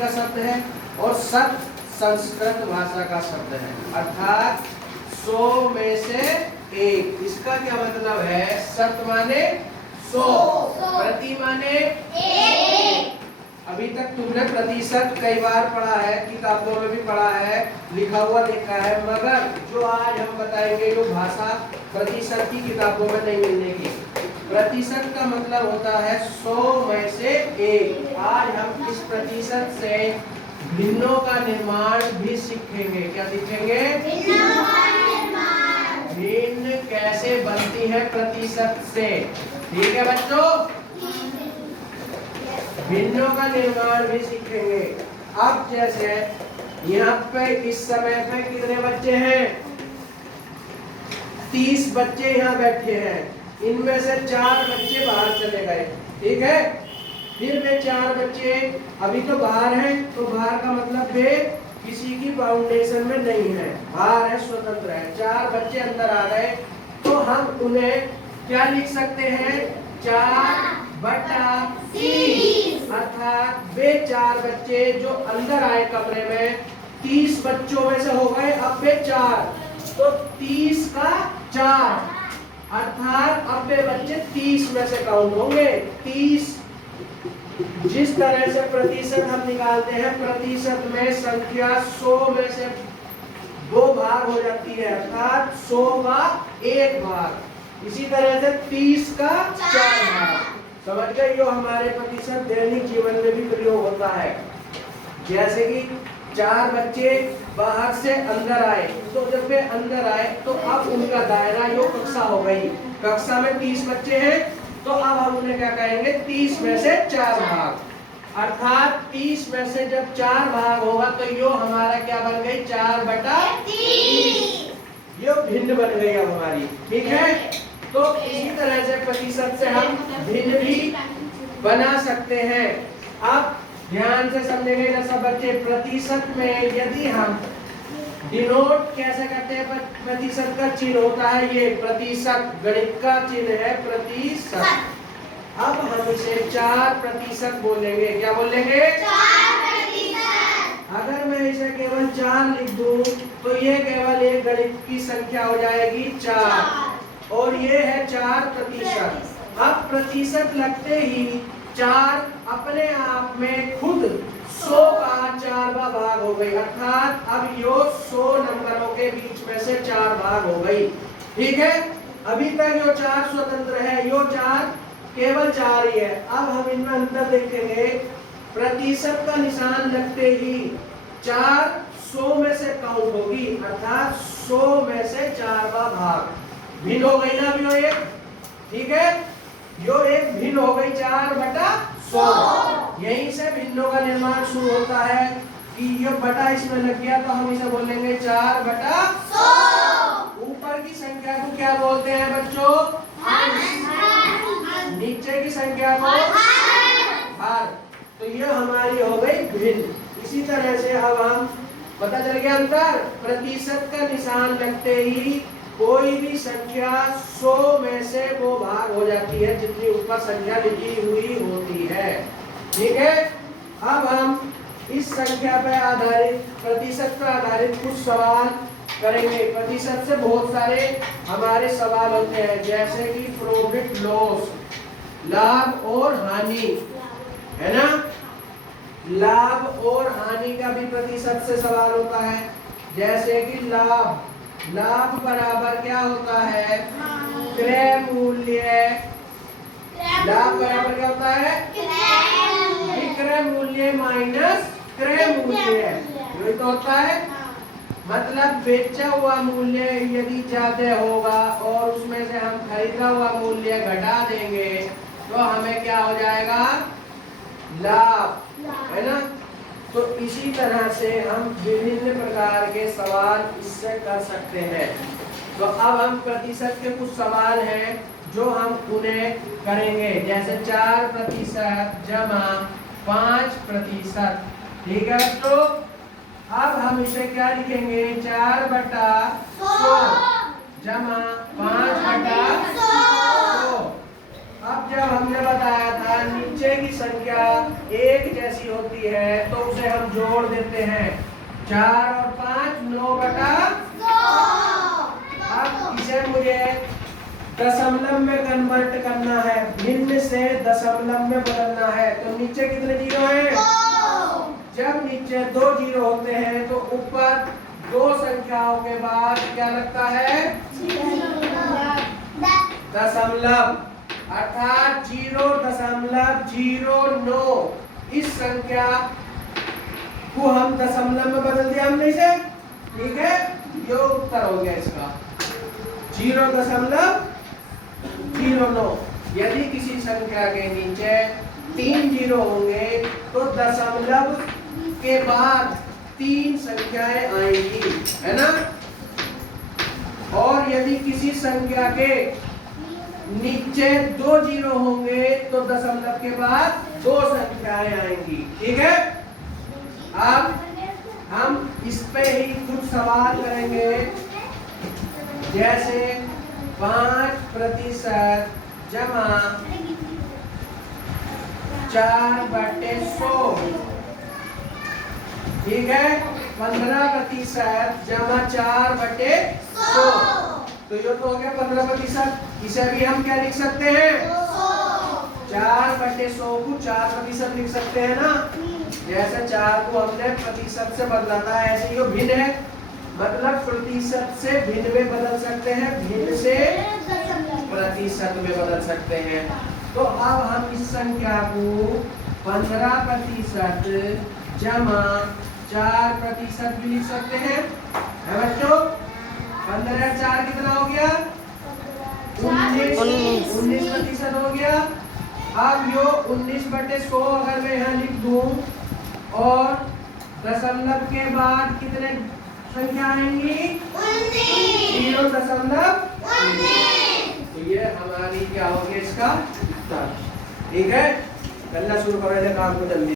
का शब्द है और शत संस्कृत भाषा का शब्द है, अर्थात 100 में से 1। इसका क्या मतलब है? शत माने 100, प्रति माने 1। अभी तक तुमने प्रतिशत कई बार पढ़ा है, किताबों में भी पढ़ा है, लिखा हुआ देखा है, मगर जो आज हम बताएंगे जो भाषा प्रतिशत की किताबों में नहीं मिलने की। प्रतिशत का मतलब होता है 100 में से 1। आज हम इस प्रतिशत से भिन्नों का निर्माण भी सीखेंगे। क्या सीखेंगे? भिन्न कैसे बनती है प्रतिशत से। ठीक है बच्चों, भिन्नों का निर्माण भी सीखेंगे। अब जैसे यहाँ पे इस समय पे कितने बच्चे हैं? 30 बच्चे यहाँ बैठे हैं, इनमें से 4 बच्चे बाहर चले गए। ठीक है, फिर वे 4 बच्चे अभी तो बाहर हैं, तो बाहर का मतलब वे किसी की फाउंडेशन में नहीं है, बाहर है, स्वतंत्र है। 4 बच्चे अंदर आ गए, तो हम उन्हें क्या लिख सकते हैं? 4/30। अर्थात वे 4 बच्चे जो अंदर आए कमरे में, 30 बच्चों में से हो गए अब वे 4, तो 30 का 4, अर्थात अब वे बच्चे 30 में से काउंट होंगे। 30 जिस तरह से प्रतिशत हम निकालते हैं, प्रतिशत में संख्या 100 में से 2 भाग हो जाती है, अर्थात 100 का 1 भाग। इसी तरह से 30 का 4 भाग। समझ गए? यो हमारे प्रतिशत दैनिक जीवन में भी प्रयोग होता है। जैसे कि 4 बच्चे बाहर से अंदर आए, तो जब वे अंदर आए तो अब उनका दायरा यो कक्षा हो गई। कक्षा में 30 बच्चे हैं, तो अब हम उन्हें क्या कहेंगे? 30 में से 4 भाग। अर्थात 30 में से जब 4 भाग होगा तो यो हमारा क्या बन गई? 4/30। यो भिन्न बन गई अब हमारी। ठीक है, तो इसी तरह से प्रतिशत से हम भिन्न भी बना सकते हैं। अब ध्यान से समझेंगे ना सब बच्चे। प्रतिशत में यदि हम डिनोट कैसे करते हैं? प्रतिशत का चिन्ह होता है ये प्रतिशत, गणित का चिन्ह है प्रतिशत। अब हम इसे 4% बोलेंगे। क्या बोलेंगे? 4%। अगर मैं इसे केवल 4 लिख दूं तो ये केवल एक गणित की संख्या हो जाएगी 4, और ये है 4%। अब प्रतिशत लगते ही 4 अपने आप में खुद 100 का 4वां भाग हो गई, अर्थात अब यो 100 नंबरों के बीच में से 4 भाग हो गई। ठीक है, अभी तक यो 4 स्वतंत्र है, यो 4 केवल 4 ही है। अब हम इनमें अंतर देखेंगे। प्रतिशत का निशान लगते ही 4 100 में से काउंट होगी, अर्थात 100 में से 4वां भाग। भिन्न हो गई ना यो एक। ठीक है, यो एक भिन्न हो गई 4/100। यहीं से भिन्नों का निर्माण शुरू होता है कि ये बटा इसमें लग गया तो हम इसे बोलेंगे 4/100। ऊपर की संख्या को क्या बोलते हैं बच्चों? नीचे की संख्या को भाग। तो ये हमारी हो गई भिन्न। इसी तरह से अब हम पता चल गया अंतर। प्रतिशत का निशान लगते ही कोई भी संख्या 100 में से वो भाग हो जाती है जितनी ऊपर संख्या लिखी हुई होती है। ठीक है, अब हम इस संख्या पर आधारित, प्रतिशत पर आधारित कुछ सवाल करेंगे। प्रतिशत से बहुत सारे हमारे सवाल होते हैं, जैसे कि प्रॉफिट लॉस, लाभ और हानि, है ना? लाभ और हानि का भी प्रतिशत से सवाल होता है। जैसे कि लाभ बराबर क्या होता है? क्रय मूल्य। लाभ बराबर क्या होता है? विक्रय मूल्य माइनस क्रय मूल्य। यही तो होता है। मतलब बेचा हुआ मूल्य यदि ज्यादा होगा और उसमें से हम खरीदा हुआ मूल्य घटा देंगे तो हमें क्या हो जाएगा? लाभ, है ना? तो इसी तरह से हम विभिन्न प्रकार के सवाल इससे कर सकते हैं। तो अब हम प्रतिशत के कुछ सवाल हैं जो हम उन्हें करेंगे, जैसे 4% जमा 5%। ठीक है, तो अब हम इसे क्या लिखेंगे? 4/100 जमा 5/100। अब जब हमने बताया था नीचे की संख्या एक जैसी होती है तो उसे हम जोड़ देते हैं। 4 और 5 9/2। अब इसे मुझे दशमलव में कन्वर्ट करना है, भिन्न से दशमलव में बदलना है। तो नीचे कितने जीरो हैं? जब नीचे 2 जीरो होते हैं तो ऊपर 2 संख्याओं के बाद क्या लगता है? दशमलव, अर्थात 0.09। इस संख्या को हम दशमलव में बदल दिया हमने इसे, ठीक है। ये उत्तर हो गया इसका 0.09। यदि किसी संख्या के नीचे 3 जीरो होंगे तो दशमलव के बाद 3 संख्याएं आएंगी, है ना। और यदि किसी संख्या के नीचे 2 जीरो होंगे तो दशमलव के बाद 2 संख्याएं आएंगी, ठीक है। अब हम इस पे ही कुछ सवाल करेंगे, जैसे 5% जमा 4/100, ठीक है। 15% जमा 4/100, तो ये तो हो गया 15%। इसे भी हम क्या लिख सकते हैं? 4/100 को 4% लिख सकते हैं ना। जैसे 4 को हमने प्रतिशत से बदला था, ऐसे ही भिन्न है, मतलब प्रतिशत से भिन्न में बदल सकते हैं, भिन्न से प्रतिशत में बदल सकते हैं। तो अब हम इस संख्या को 15% जमा 4% भी लिख सकते हैं, है बच्चों। 15 और 4 कितना हो गया? 19% हो गया। अब यो 19/100 अगर मैं यहाँ लिख दूं और दशमलव के बाद कितने संख्या आएंगी? 0.19। तो ये हमारी क्या होगी इसका उत्तर, ठीक है। करना शुरू करो काम को जल्दी।